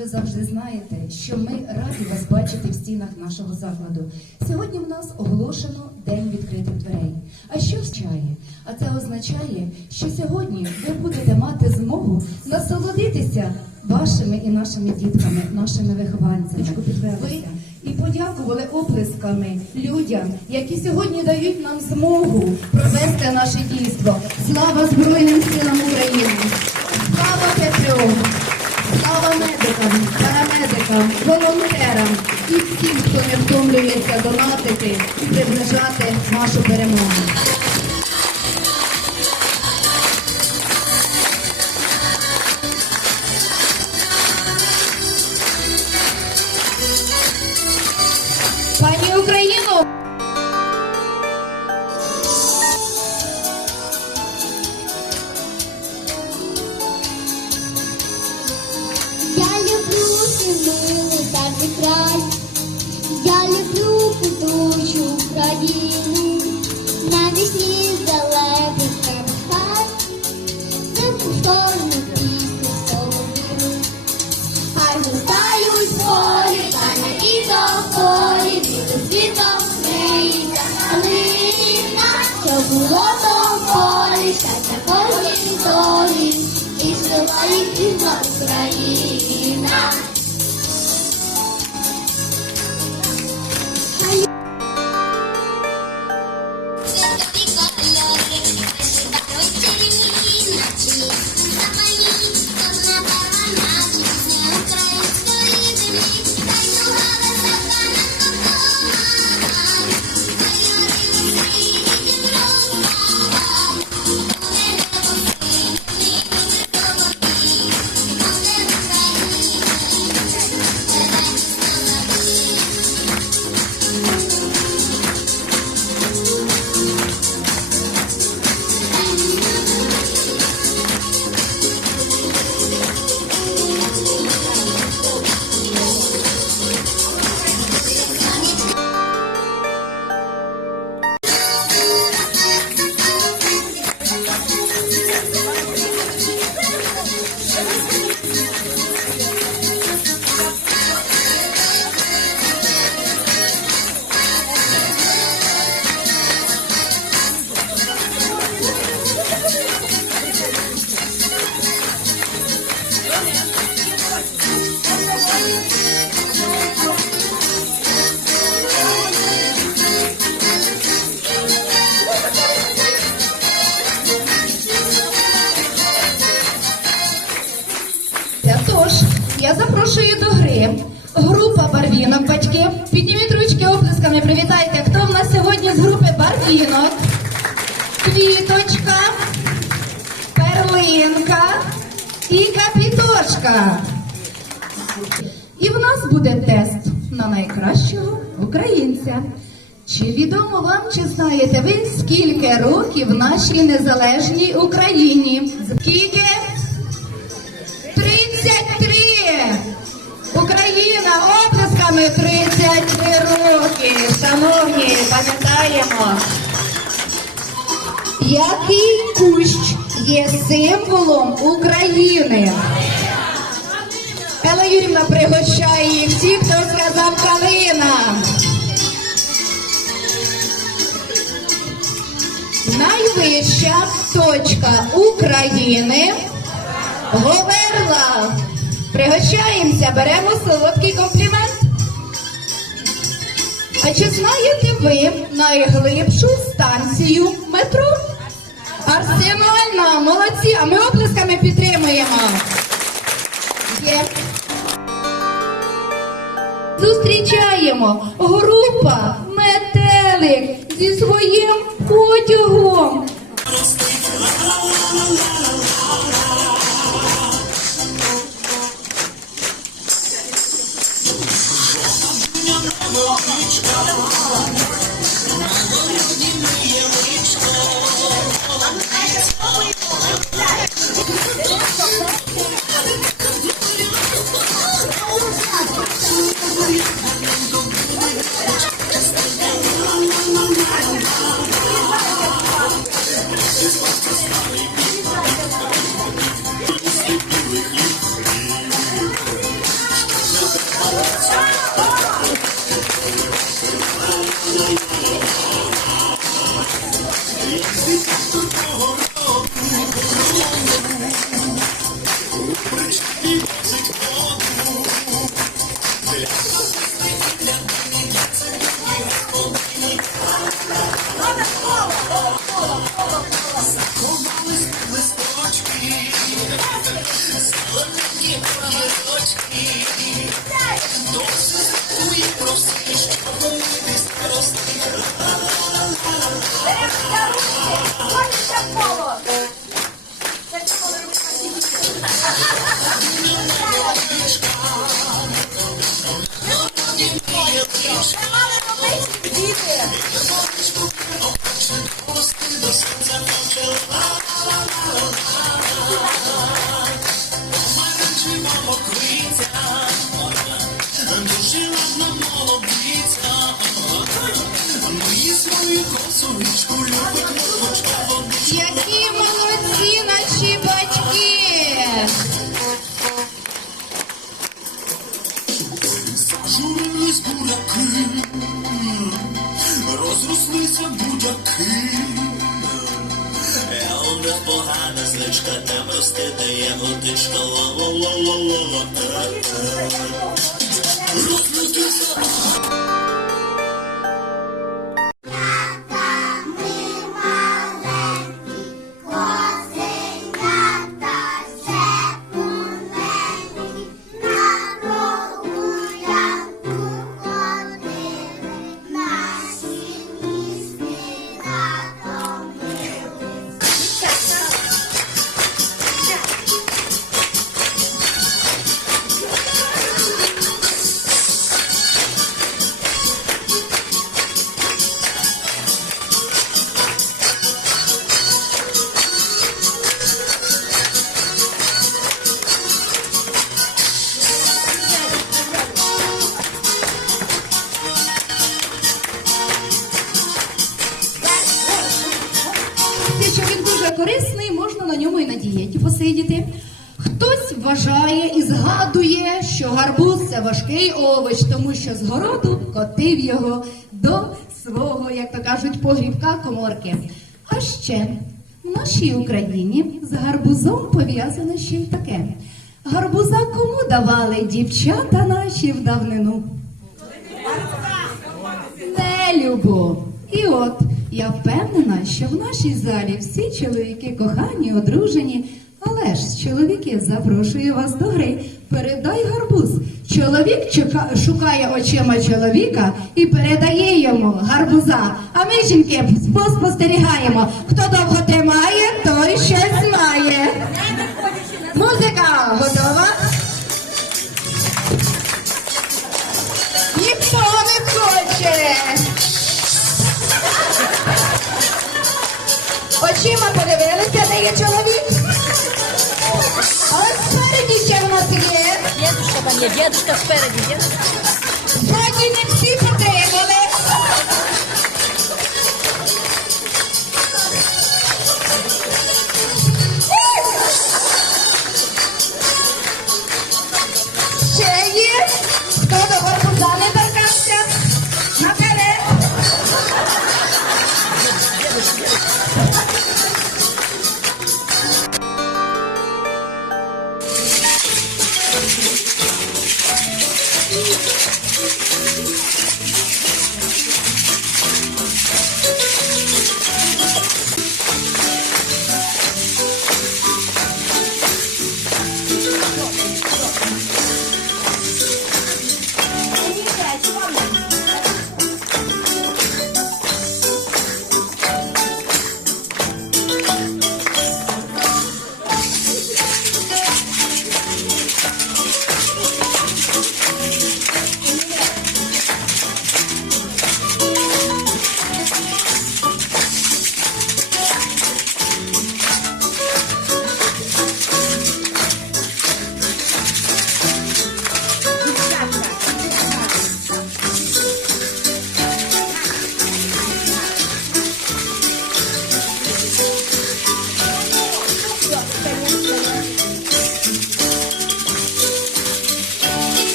ви завжди знаєте, що ми раді вас бачити в стінах нашого закладу. Сьогодні в нас оголошено День відкритих дверей. А що означає? А це означає, що сьогодні ви будете мати змогу насолодитися вашими і нашими дітками, нашими вихованцями. Ви і подякували оплесками людям, які сьогодні дають нам змогу провести наше дійство. Слава Збройним силам України! Слава ПТО! Медикам, парамедикам, волонтерам і всім, хто не втомлюється донатити і приближати нашу перемогу. Holy is the light. І капітошка. І в нас буде тест на найкращого українця. Чи відомо вам, чи знаєте ви, скільки років нашій незалежній Україні? Скільки? 33! Україна оплесками 33 роки. Шановні, пам'ятаємо. Який кущ є символом України? Елла Юрівна пригощає всіх, хто сказав калина. Найвища точка України. Говерла. Пригощаємося, беремо солодкий комплімент. А чи знаєте ви найглибшу станцію метро? Арсенальна, молодці, а ми оплесками підтримуємо. Є. Зустрічаємо група метелик зі своїм потягом. Thank you. Oh, my God. Важкий овоч, тому що з городу котив його до свого, як то кажуть, погрібка коморки. А ще в нашій Україні з гарбузом пов'язано ще й таке. Гарбуза кому давали дівчата наші в давнину? Нелюбо. І от я впевнена, що в нашій залі всі чоловіки кохані, одружені. Але ж чоловіки, запрошую вас до гри. Передай гарбуз. Чоловік чука- шукає очима чоловіка і передає йому гарбуза. А ми, жінки, спостерігаємо. Хто довго тримає, той щось має. Музика готова? Ніхто не хоче. Очима подивилися, де є чоловік. Нас є. Дедушка там є, дедушка спереді, дедушка. Сьогодні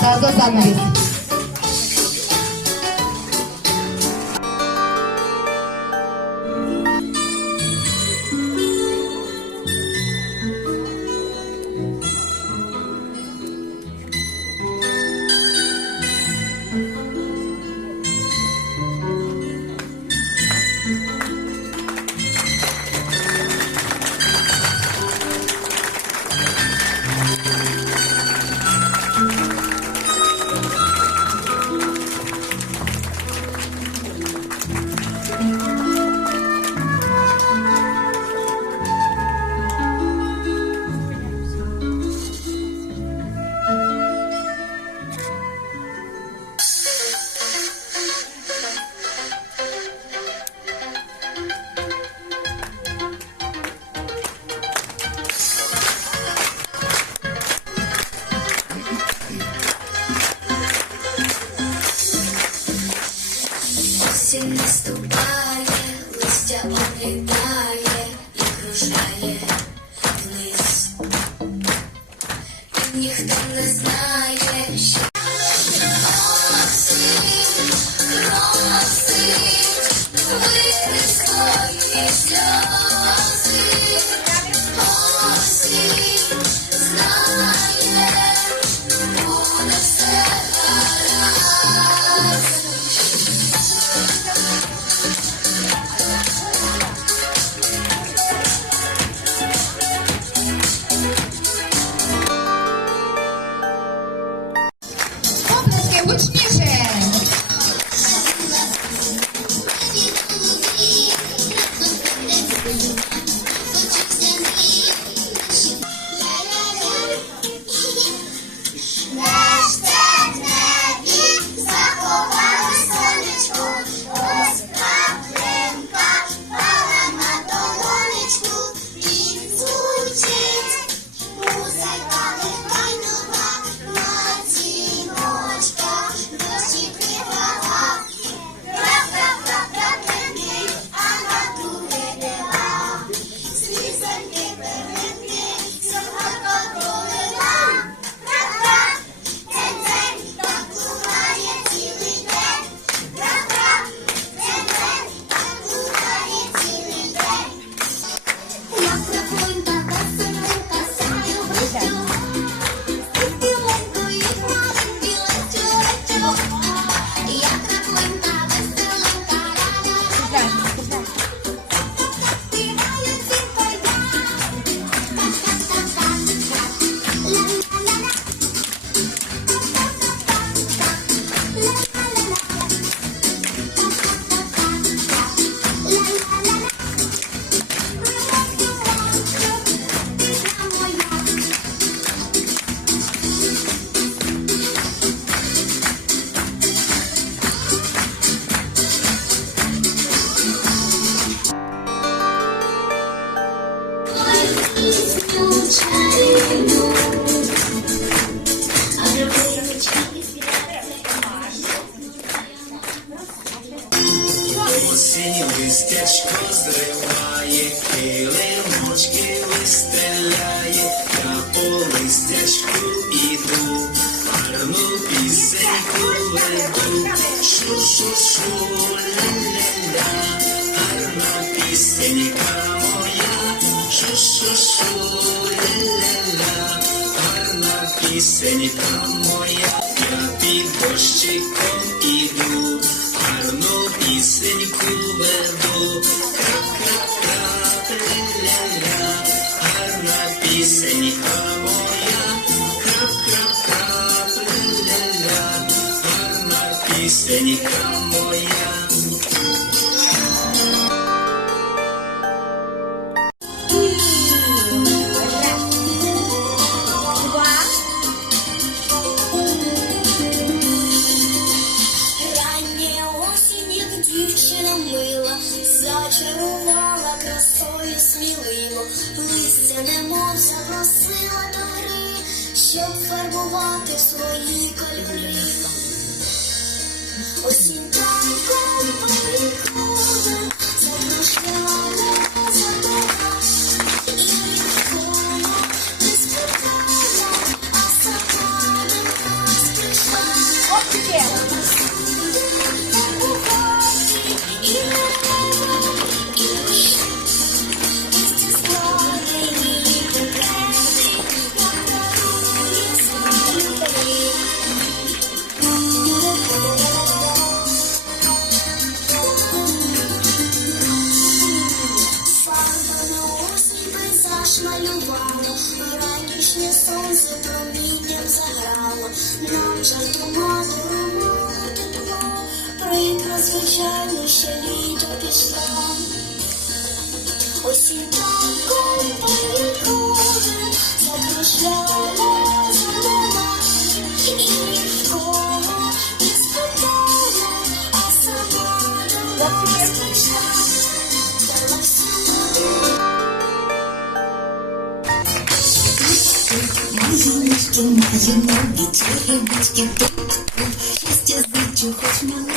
para las dos. під дощиком іду, гарну пісеньку веду, Кра-кра-кра-ля-ля, гарна пісенька моя, Кра-кра-кра-ля-ля, гарна пісенька. щоб фарбувати свої кольори. Сонце промінням заграло, нам жартувало тепло, прикро, звичайно, що літо пішло. Осінь там переходить, Жіночки, мої ноги, черевички, щастя зичу, хоч маленька, щастя.